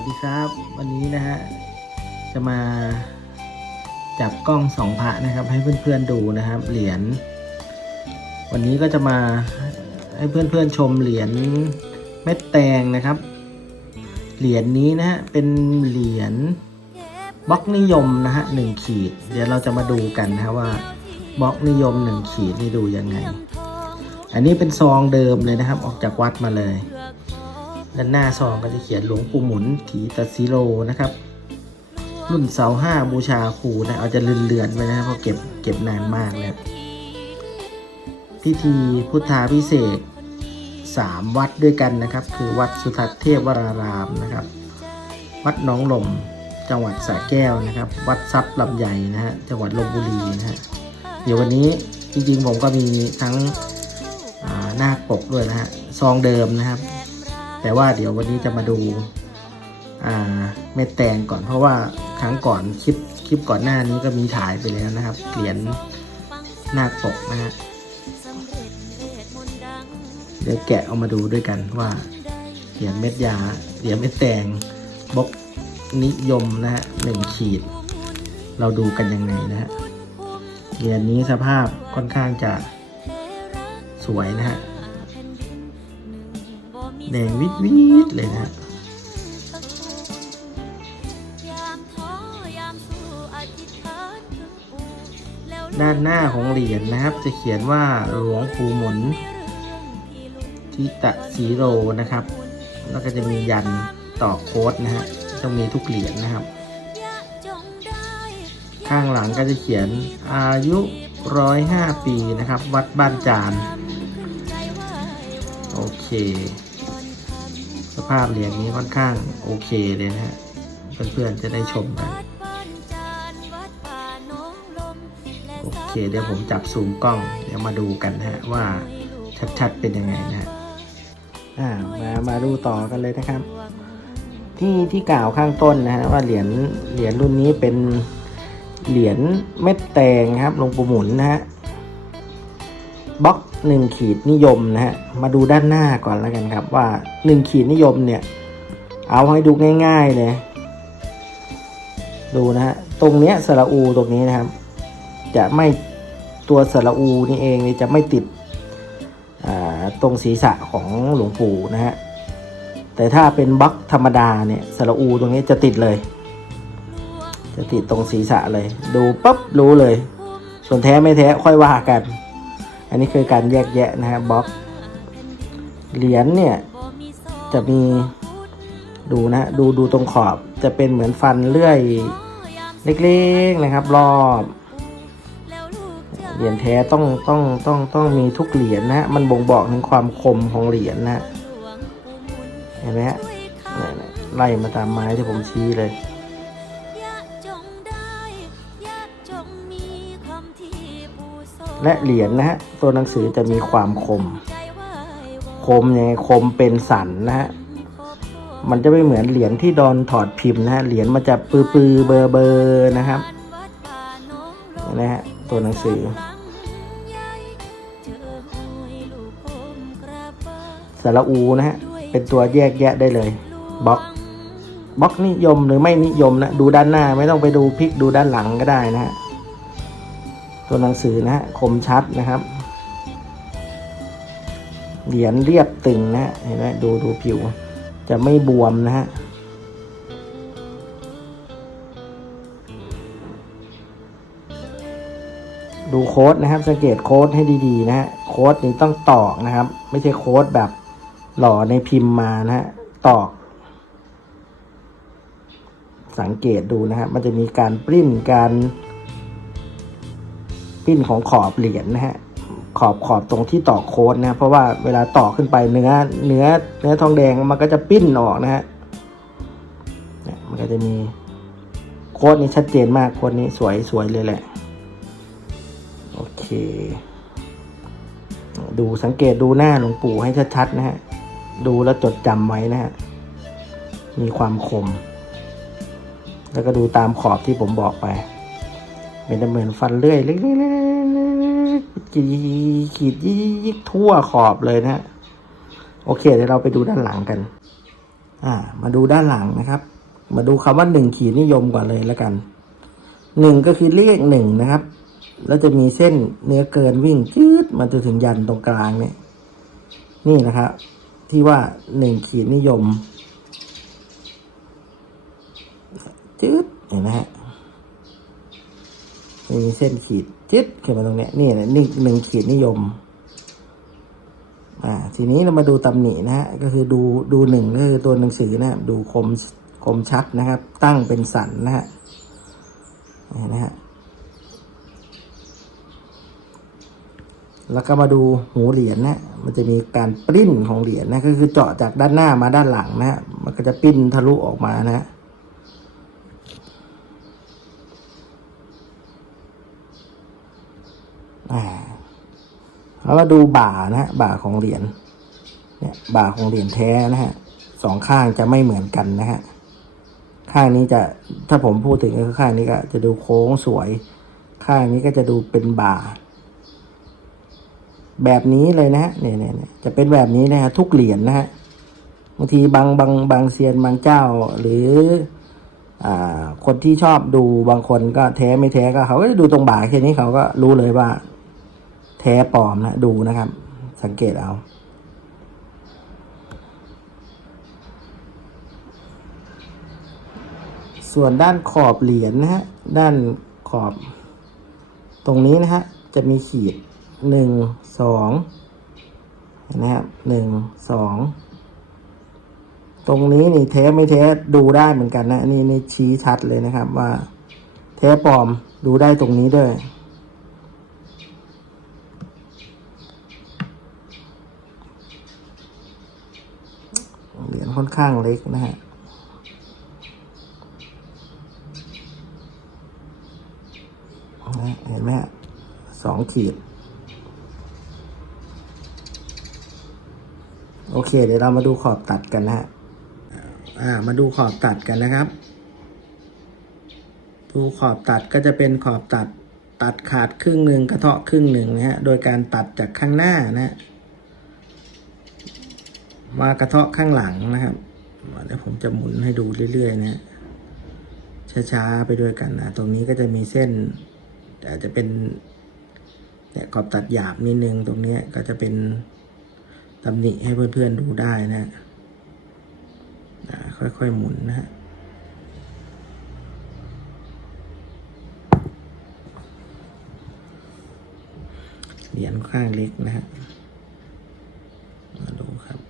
วัสดีครับ วันนี้นะฮะจะมาจับกล้องสองพระนะครับ ให้เพื่อนๆดูนะครับ เหรียญวันนี้ก็จะมาให้เพื่อนๆชมเหรียญเม็ดแตงนะครับ เหรียญนี้นะฮะเป็นเหรียญบล็อกนิยมนะฮะหนึ่งขีด เดี๋ยวเราจะมาดูกันนะฮะว่าบล็อกนิยมหนึ่งขีดนี่ดูยังไง อันนี้เป็นซองเดิมเลยนะครับ ออกจากวัดมาเลย ด้านหน้าซองก็จะเขียนหลวงปู่หมุนถีตัสิโลนะครับ รุ่นเสาห้าบูชาครูนะเอาจะเลือนๆไปนะครับเพราะเก็บเก็บนานมากแล้วพิธีพุทธาพิเศษสามวัดด้วยกันนะครับ คือวัดสุทัศเทพวรารามนะครับ วัดหนองหลมจังหวัดสระแก้วนะครับ วัดทรัพย์ลำใหญ่นะฮะจังหวัดลบบุรีนะฮะเดี๋ยววันนี้จริงๆผมก็มีทั้งหน้าปกด้วยนะฮะซองเดิมนะครับ แต่ว่าเดี๋ยววันนี้จะมาดูอ่าเม็ดแตงก่อนเพราะว่าครั้งก่อนคลิปคลิปก่อนหน้านี้ก็มีถ่ายไปแล้วนะครับ เหรียญหน้าปกนะฮะเดี๋ยวแกะเอามาดูด้วยกันว่า เหรียญเม็ดยา เหรียญเม็ดแตงบกนิยมนะฮะหนึ่งขีด เราดูกันยังไงนะฮะเหรียญนี้สภาพค่อนข้างจะสวยนะฮะ แดงวิดวิดเลยนะด้านหน้าของเหรียญนะครับ จะเขียนว่าหลวงปู่หมุนทิตะสีโรนะครับ แล้วก็จะมียันต่อโค้ดนะฮะต้องมีทุกเหรียญนะครับ ข้างหลังก็จะเขียนอายุร้อยห้าปีนะครับ วัดบ้านจาน โอเค ภาพเหรียญนี้ค่อนข้างโอเคเลยนะฮะเพื่อนๆจะได้ชมกันโอเค เดี๋ยวผมจับซูมกล้อง เดี๋ยวมาดูกันนะฮะว่าชัดๆเป็นยังไงนะฮะอ่ามามาดูต่อกันเลยนะครับ ที่ที่กล่าวข้างต้นนะฮะว่าเหรียญเหรียญรุ่นนี้เป็นเหรียญเม็ดแตงครับลงปูหมุนนะฮะบล็อก หนึ่งขีดนิยมนะฮะมาดูด้านหน้าก่อนแล้วกันครับว่าหนึ่งขีดนิยมเนี่ย เอาให้ดูง่าย ๆเลย ดูนะฮะตรงเนี้ยสระอูตรงนี้นะครับ จะไม่ตัวสระอูนี่เองนี่จะไม่ติดตรงศีรษะของหลวงปู่นะฮะแต่ถ้าเป็นบล็อกธรรมดาเนี่ยสระอูตรงนี้จะติดเลย จะติดตรงศีรษะเลย ดูปั๊บรู้เลย ส่วนแท้ไม่แท้ค่อยว่ากัน อันนี้คือการแยกแยะนะฮะบล็อกเหรียญเนี่ยจะมีดูนะดูดูตรงขอบจะเป็นเหมือนฟันเลื่อยเล็กๆนะครับ รอบเหรียญแท้ต้องต้องต้องต้องมีทุกเหรียญนะฮะมันบ่งบอกถึงความคมของเหรียญนะฮะเห็นไหมฮะไล่มาตามไม้ที่ผมชี้เลย และเหรียญนะฮะตัวหนังสือจะมีความคม คมยังไงคมเป็นสันนะฮะมันจะไม่เหมือนเหรียญที่ดอนถอดพิมพ์นะฮะเหรียญมันจะปือปือเบอร์เบอร์นะครับนะฮะตัวหนังสือสระอูนะฮะเป็นตัวแยกแยะได้เลยบล็อกบล็อกนิยมหรือไม่นิยมนะดูด้านหน้าไม่ต้องไปดูพลิกดูด้านหลังก็ได้นะฮะ ตัวหนังสือนะฮะคมชัดนะครับ เหรียญเรียบตึงนะเห็นไหมดูดูผิว จะไม่บวมนะฮะดูโค้ดนะครับ สังเกตโค้ดให้ดีๆ นะฮะโค้ดนี้ต้องตอกนะครับ ไม่ใช่โค้ดแบบหล่อในพิมพ์มานะฮะตอก สังเกตดูนะฮะมันจะมีการปริ้นการ ปิ้นของขอบเหรียญนะฮะขอบขอบตรงที่ต่อโค้ดนะเพราะว่าเวลาต่อขึ้นไปเนื้อเนื้อเนื้อทองแดงมันก็จะปิ้นออกนะฮะเนี่ยมันก็จะมีโค้ดนี้ชัดเจนมากโค้ดนี้สวยสวยเลยแหละโอเค ดูสังเกตดูหน้าหลวงปู่ให้ชัดๆนะฮะดูแล้วจดจำไว้นะฮะมีความคม แล้วก็ดูตามขอบที่ผมบอกไป เป็นเหมือนฟันเลื่อยเล็กๆขีดขีดยิกทั่วขอบเลยนะโอเคเดี๋ยวเราไปดูด้านหลังกัน อ่า มาดูด้านหลังนะครับ มาดูคำว่าหนึ่งขีดนิยมก่อนเลยแล้วกันหนึ่งก็คือเลขหนึ่งนะครับ แล้วจะมีเส้นเนื้อเกินวิ่งจืดมันจะถึงยันตรงกลางเนี่ย นี่นะครับ ที่ว่าหนึ่งขีดนิยมจืดเห็นไหมฮะ มีเส้นขีดจืดขึ้นมาตรงเนี้ยนี่แหละหนึ่งหนึ่งขีดนิยม อ่า ทีนี้เรามาดูตำหนินะฮะก็คือดูดูหนึ่งก็คือตัวหนังสือนะดูคมคมชัดนะครับ ตั้งเป็นสันนะฮะนะฮะแล้วก็มาดูหูเหรียญนะมันจะมีการปริ้นของเหรียญนะก็คือเจาะจากด้านหน้ามาด้านหลังนะฮะมันก็จะปิ้นทะลุออกมานะฮะ แล้วมาดูบ่านะฮะบ่าของเหรียญเนี่ยบ่าของเหรียญแท้นะฮะสองข้างจะไม่เหมือนกันนะฮะข้างนี้จะถ้าผมพูดถึงก็ข้างนี้ก็จะดูโค้งสวย ข้างนี้ก็จะดูเป็นบ่า แบบนี้เลยนะฮะเนี่ยเนี่ยเนี่ยจะเป็นแบบนี้นะฮะทุกเหรียญนะฮะบางทีบางบางบางเซียนบางเจ้าหรืออ่าคนที่ชอบดูบางคนก็แท้ไม่แท้ก็เขาก็จะดูตรงบ่าแค่นี้เขาก็รู้เลยว่า แท้ปลอมนะดูนะครับ สังเกตเอาส่วนด้านขอบเหรียญนะฮะ ด้านขอบ ตรงนี้นะฮะ จะมีขีดหนึ่งสองนะครับหนึ่งสองตรงนี้นี่แท้ไม่แท้ดูได้เหมือนกันนะนี่นี่ชี้ชัดเลยนะครับว่า แท้ปลอมดูได้ตรงนี้ด้วย เหรียญค่อนข้างเล็กนะฮะเห็นไหมฮะสองขีด โอเค เดี๋ยวเรามาดูขอบตัดกันนะฮะอ่ามาดูขอบตัดกันนะครับ ดูขอบตัดก็จะเป็นขอบตัดตัดขาดครึ่งหนึ่งกระเทาะครึ่งหนึ่งนะฮะ โดยการตัดจากข้างหน้านะฮะ มากระเทาะข้างหลังนะครับเดี๋ยวผมจะหมุนให้ดูเรื่อยๆนะช้าๆไปด้วยกันนะตรงนี้ก็จะมีเส้นอาจจะเป็นเนี่ยขอบตัดหยาบนิดนึงตรงนี้ก็จะเป็นตำหนิให้เพื่อนๆดูได้นะอ่าค่อยๆหมุนนะฮะเหรียญข้างเล็กนะฮะมาดูครับ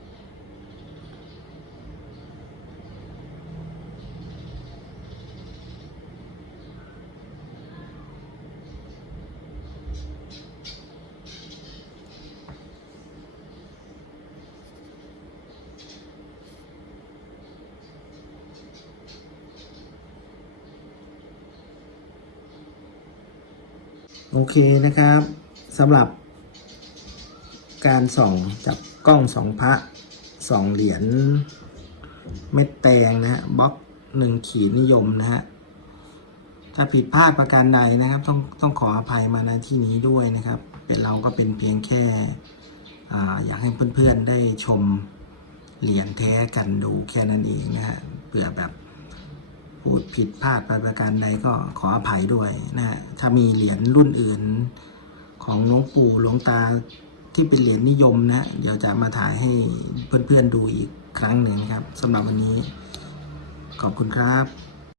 โอเคนะครับสำหรับ การส่องจับกล้องสองพระสองเหรียญเม็ดแตงนะฮะบล็อกหนึ่งขีดนิยมนะฮะถ้าผิดพลาดประการใดนะครับ ต้องต้องขออภัยมาณที่นี้ด้วยนะครับ เป็นเราก็เป็นเพียงแค่ออยากให้เพื่อนๆได้ชมเหรียญแท้กันดูแค่นั้นเองนะฮะเผื่อแบบ พูดผิดพลาดไปประการใดก็ขออภัยด้วยนะฮะถ้ามีเหรียญรุ่นอื่นของหลวงปู่หลวงตาที่เป็นเหรียญนิยมนะเดี๋ยวจะมาถ่ายให้เพื่อนๆดูอีกครั้งหนึ่งครับสำหรับวันนี้ ขอบคุณครับ